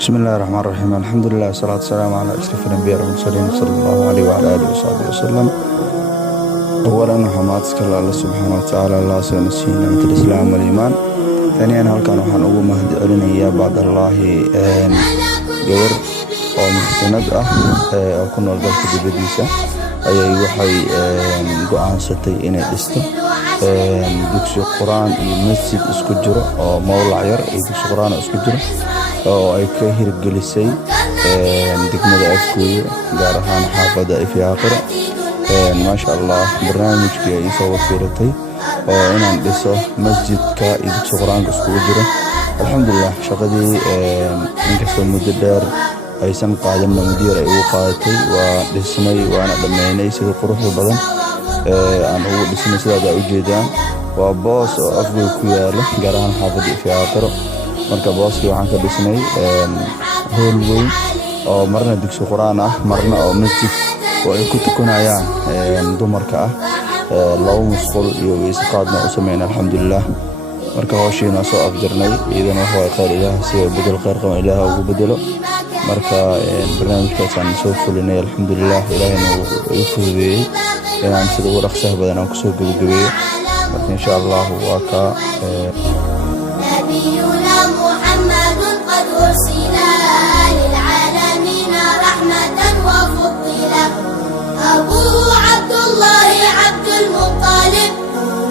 بسم الله الرحمن الرحيم. الحمد لله والصلاة والسلام على أشرف الأنبياء والمرسلين صلى الله عليه وعلى آله وصحبه وسلم. أولا حماتك الله سبحانه وتعالى الله سنسينا نعمة الإسلام والإيمان. ثانيا هل كان وحن أبو مهد علينا بعد الله جور أو محسند أو كنا الجلد بديسة أي وحي قاعد ستي إن الإستم دكس القرآن المسجد اسكجرة أو مولع عير دكس القرآن اسكجرة oo ay ka hirgelisay degmada Afkuye gaar ahaan xaafada Ifyaaqira. maasha Allah barnaamijkii ay soo wakiilatay oo inaan dhiso masjidka iyo dugsiga Quraanka isku jiro. alxamdulillah shaqadii inkastoo muddo dheer aysan qaadan mudiir ay u qaadatay waa dhisnay waana dhameynay sida quruxda badan aan ugu dhisnay sida u jeedaan waa boos oo Afkuye ku yaalo gaar ahaan xaafada Ifyaaqira. marka booski waxaan ka dhisnay hool weyn oo marna dugsi quraan marna oo masjid oo ay ku tukanayaan dumarka laba musqul iyo isqaadna u sameeyay alxamdulillah. marka hawshiina soo afjarnay idan waxa khayr ilaah si bedel khayr qaba ilaah ugu bedelo. marka barnaamijkaasaan soo fulinay alxamdulillah ilaahna uu fududeeyay inaan sida ugu dhaqsaha badan aan ku soo gabagabeeyo. marka insha Allah waa ka نبينا محمد قد أرسل للعالمين رحمة وفضلا. أبوه عبد الله عبد المطلب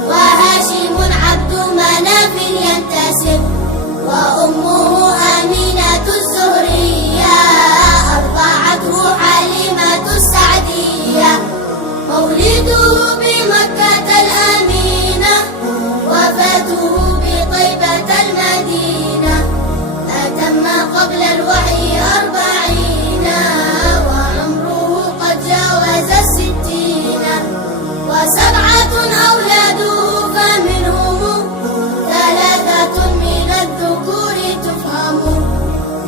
وهاشم عبد مناف ينتسب وأمه أمينة الزهرية أرضعته حليمة السعدية. مولده بمكة الأمينة وفاته بطيبة المدينة. أتم قبل الوحي 40 وعمره قد جاوز 60 و7 أولاده فمنهم 3 من الذكور تفهم.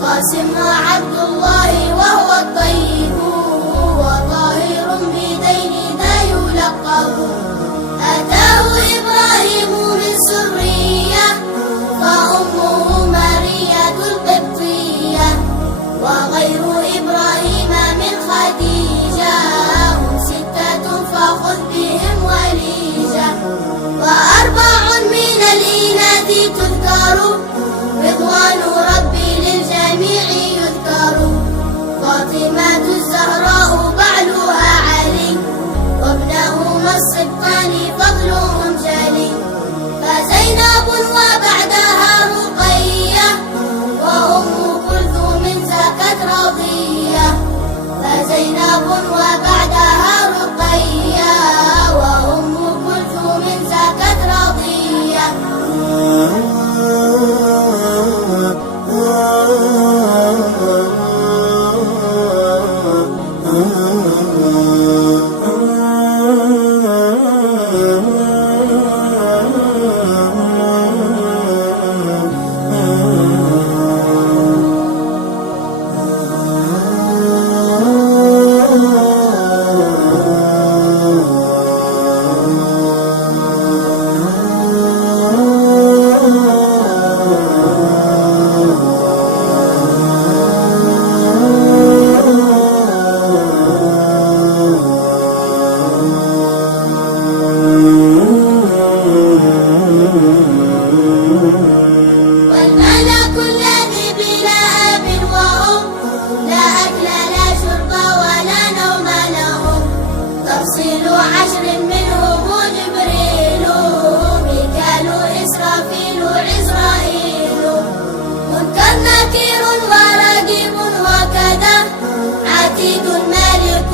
قاسم عبد الله وهو الطيب وطاهر بدين ذا يلقب. أتاه إبراهيم من سرية فأمه مرية القبطية وغير إبراهيم من خديجة هم 6 فخذ بهم وليجة. و4 من الإناث تذكر رضوان ربي للجميع يذكر. فاطمة الزهراء بعلها علي وابنهما الصبطان فضلهم جلي. فزينب وبعدها رقية وأم كلثوم زكت رضية. فزينب وبعدها رقية وأم كلثوم زكت رضية. والملك الذي بلا أب وأم لا أكل لا شرب ولا نوم لهم. تفصيل 10 منهم جبريل ميكال إسرافيل عزرائيل. منكر نكير ورقيب وكذا عتيد مالك